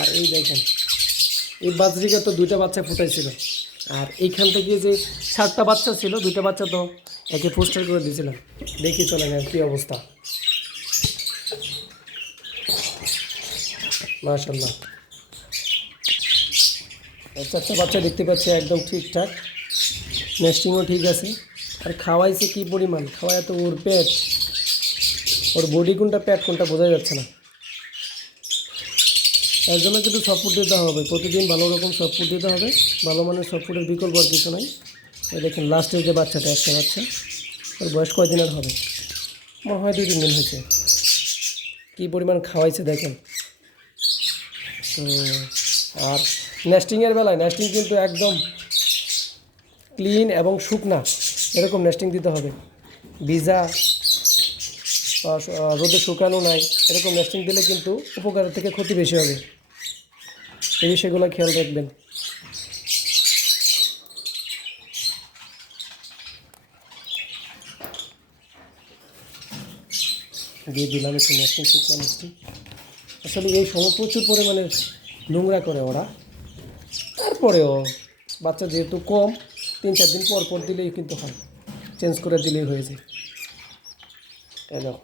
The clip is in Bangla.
আর এই দেখেন এই বাজরিকা তো 2টা বাচ্চা ফুটাইছিল, আর এইখান থেকে যে 7টা বাচ্চা ছিল 2টা বাচ্চা তো একে পোস্টার করে দিয়েছিলাম। দেখি চলেন আর কী অবস্থা। মাশাল্লাহ, 4টা বাচ্চা দেখতে পাচ্ছি একদম ঠিকঠাক, নেস্টিংও ঠিক আছে। আর খাওয়াইছে কী পরিমাণ, খাওয়ায় তো ওর পেট, ওর বডি কোনটা পেট কোনটা বোঝা যাচ্ছে না। এর জন্য কিন্তু সফট দিতে হবে, প্রতিদিন ভালো রকম সফট দিতে হবে, ভালো মানের সফটের বিকল্প আর কিছু নাই। এই দেখেন লাস্টের যে বাচ্চাটা, একটা বাচ্চা, ওর বয়স কয়দিনের হবে, মনে হয় 2-3 দিন হয়েছে। কী পরিমাণ খাওয়াইছে দেখেন। আর নেস্টিংয়ের বেলায় নেস্টিং কিন্তু একদম ক্লিন এবং শুকনা এরকম নেস্টিং দিতে হবে, ভিজা রোদে শুকানো নাই এরকম নেস্টিং দিলে কিন্তু উপকারের থেকে ক্ষতি বেশি হবে। এই বিষয়গুলো খেয়াল রাখবেন। দিয়ে দিলাম একটু নেস্টিং, শুকনা নেস্টিং। আসলে এই সময় প্রচুর পরিমাণে নোংরা করে ওরা, তারপরেও বাচ্চা যেহেতু কম, 3-4 দিন পর পর দিলেই কিন্তু হয়, চেঞ্জ করে দিলেই হয়ে যায়। এই দেখো।